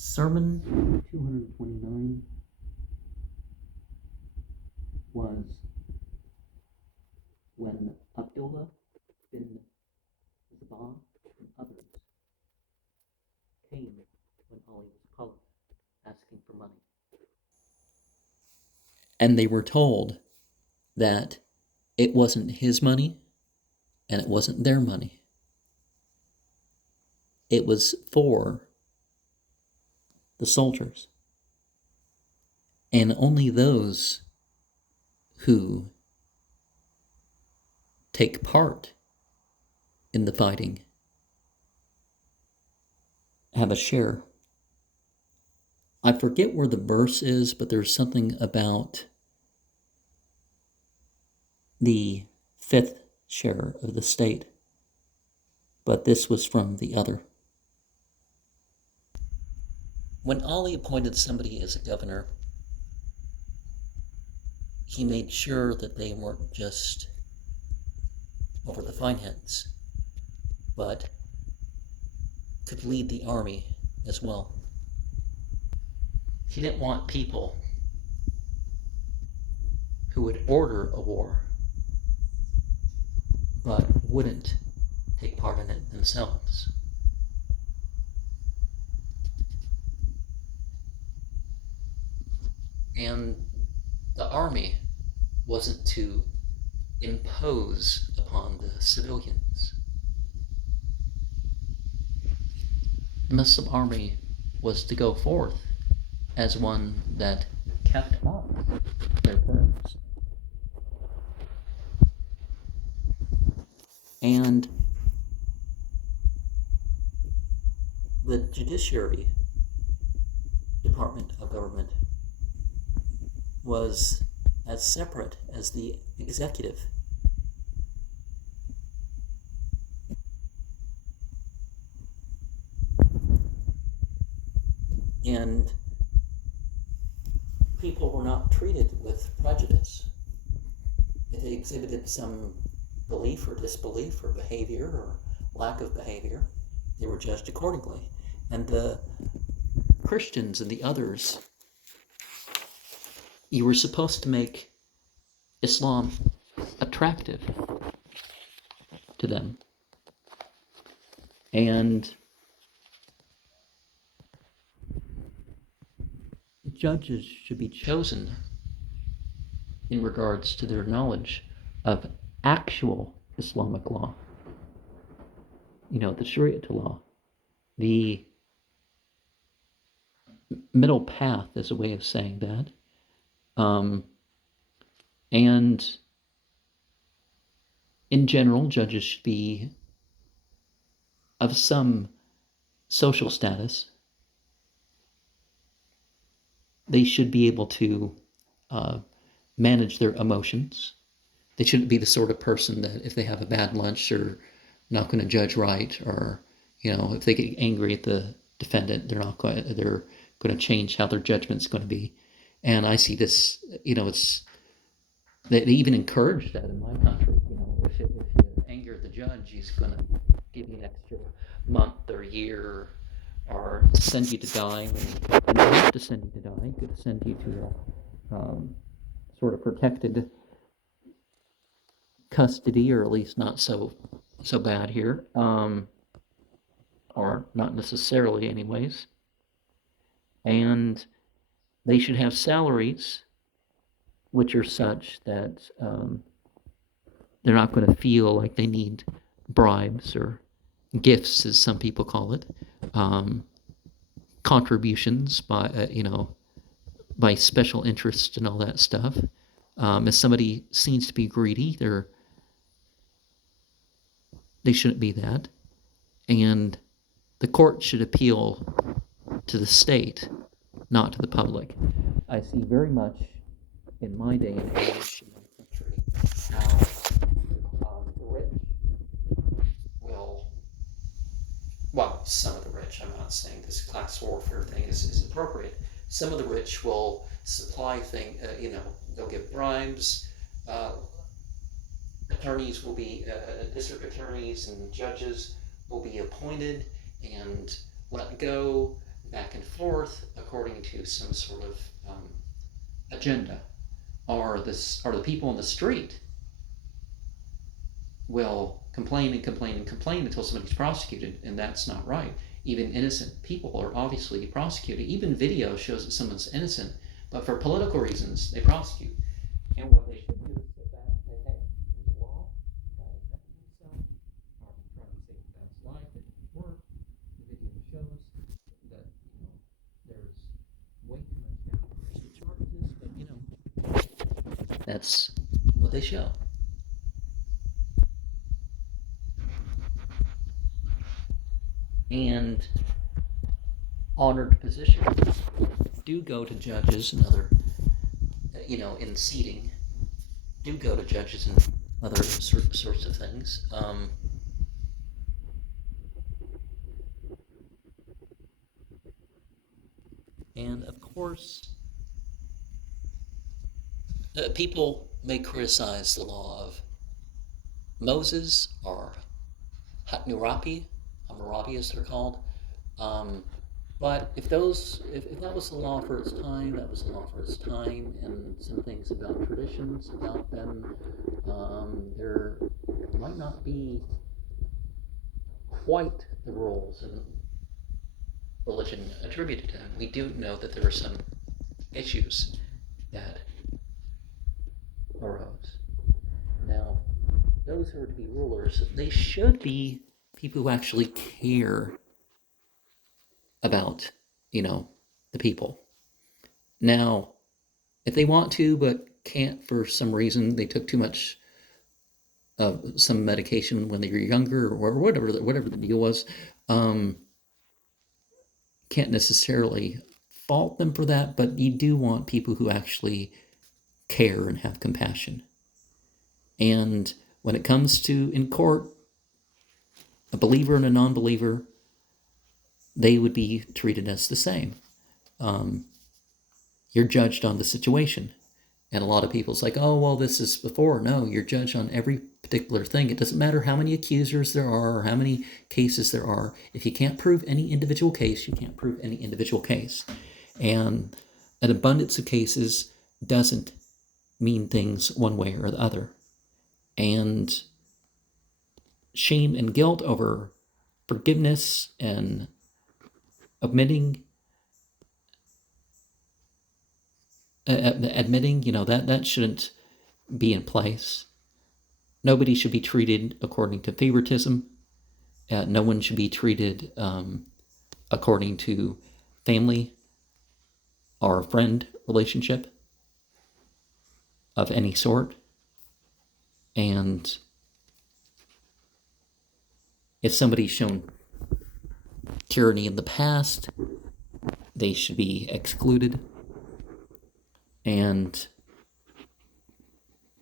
Sermon 229 was when Abdullah bin Zabah and others came when Ali was caliph, asking for money. And they were told that it wasn't his money and it wasn't their money. It was for the soldiers. And only those who take part in the fighting have a share. I forget where the verse is, but there's something about the fifth share of the state. But this was from the other. When Ali appointed somebody as a governor, he made sure that they weren't just over the fine heads, but could lead the army as well. He didn't want people who would order a war, but wouldn't take part in it themselves. And the army wasn't to impose upon the civilians. The Muslim army was to go forth as one that kept up their terms. And the judiciary department of government was as separate as the executive. And people were not treated with prejudice. If they exhibited some belief or disbelief or behavior or lack of behavior, they were judged accordingly. And the Christians and the others, you were supposed to make Islam attractive to them. And judges should be chosen in regards to their knowledge of actual Islamic law. The Sharia law. The middle path is a way of saying that. And in general, judges should be of some social status. They should be able to manage their emotions. They shouldn't be the sort of person that if they have a bad lunch, they're not going to judge right, or if they get angry at the defendant, they're going to change how their judgment's going to be. And I see this, they even encourage that in my country. If you anger the judge, he's going to give you an extra month or year, or send you to die. When you have to send you to die, he could send you to a sort of protected custody, or at least not so bad here, or not necessarily anyways. And they should have salaries which are such that they're not going to feel like they need bribes or gifts, as some people call it, contributions by special interests and all that stuff. If somebody seems to be greedy, they shouldn't be that. And the court should appeal to the state, not to the public. I see very much in my day and age in my country how the rich will, some of the rich, I'm not saying this class warfare thing is appropriate. Some of the rich will supply they'll give bribes. Attorneys will be, district attorneys and judges will be appointed and let go. back and forth according to some sort of agenda. Or the people in the street will complain and complain and complain until somebody's prosecuted, and that's not right. Even innocent people are obviously prosecuted. Even video shows that someone's innocent, but for political reasons, they prosecute. And what they should do is sit back and say, hey, there's a law, try to protect himself, or try to save the guy's life, it didn't work. The video shows that, there's way too much damage to charges, but, that's what they show. And honored positions do go to judges and other, in seating, do go to judges and other sorts of things. And of course, people may criticize the law of Moses or Hammurabi as they're called. Um, but if that was the law for its time, that was the law for its time, and some things about traditions about them, there might not be quite the rules and religion attributed to them. We do know that there are some issues that arose. Now, those who are to be rulers, they should be people who actually care about, the people. Now, if they want to but can't for some reason, they took too much some medication when they were younger or whatever the deal was, can't necessarily fault them for that, but you do want people who actually care and have compassion. And when it comes to in court, a believer and a non-believer, they would be treated as the same. You're judged on the situation. And a lot of people's like, oh, well, this is before. No, you're judged on every particular thing. It doesn't matter how many accusers there are or how many cases there are. If you can't prove any individual case, you can't prove any individual case. And an abundance of cases doesn't mean things one way or the other. And shame and guilt over forgiveness and admitting, that shouldn't be in place. Nobody should be treated according to favoritism. No one should be treated according to family or friend relationship of any sort. And if somebody's shown tyranny in the past, they should be excluded. And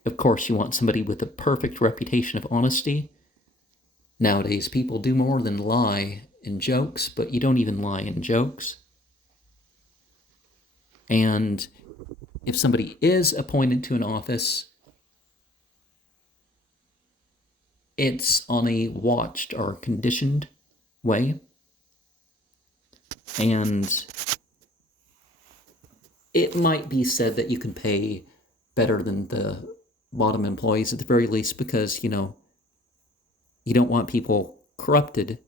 of course, you want somebody with a perfect reputation of honesty. Nowadays, people do more than lie in jokes, but you don't even lie in jokes. And if somebody is appointed to an office, it's on a watched or conditioned way. And it might be said that you can pay better than the bottom employees at the very least because, you don't want people corrupted,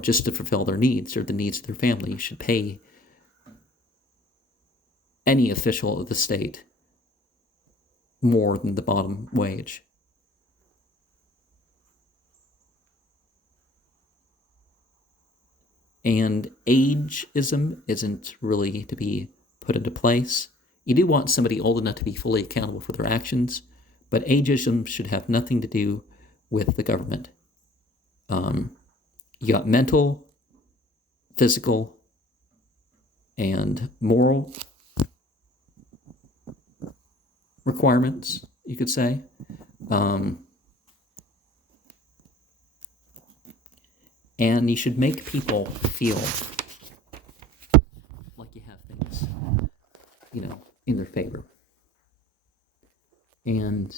just to fulfill their needs or the needs of their family. You should pay any official of the state more than the bottom wage. And ageism isn't really to be put into place. You do want somebody old enough to be fully accountable for their actions, but ageism should have nothing to do with the government. You got mental, physical, and moral requirements, you could say. And you should make people feel like you have things, in their favor. And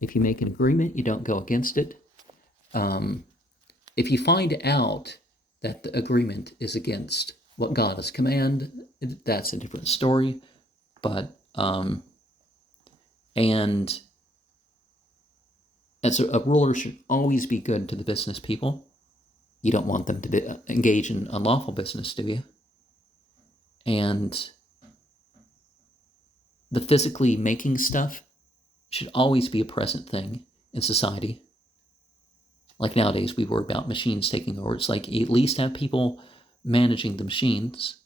if you make an agreement, you don't go against it. If you find out that the agreement is against what God has commanded, that's a different story. But and so a ruler should always be good to the business people. You don't want them to engage in unlawful business, do you? And the physically making stuff should always be a present thing in society. Like nowadays, we worry about machines taking over. It's like at least have people managing the machines.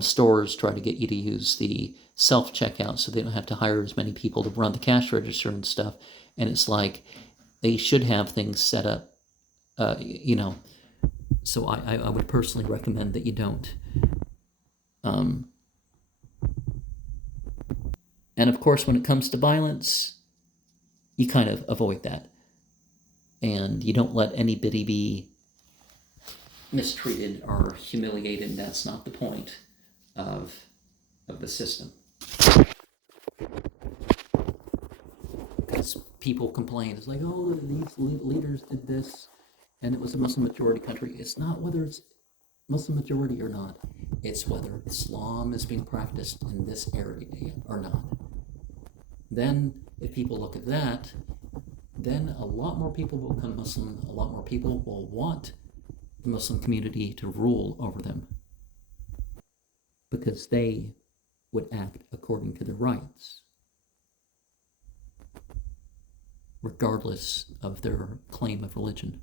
Stores try to get you to use the self-checkout so they don't have to hire as many people to run the cash register and stuff. And it's like they should have things set up, so I would personally recommend that you don't. And of course, when it comes to violence, you kind of avoid that. And you don't let anybody be mistreated or humiliated. That's not the point of the system. Because people complain, it's like, oh, these leaders did this, and it was a Muslim majority country. It's not whether it's Muslim majority or not. It's whether Islam is being practiced in this area or not. Then, if people look at that, then a lot more people will become Muslim. A lot more people will want the Muslim community to rule over them because they would act according to their rights, regardless of their claim of religion.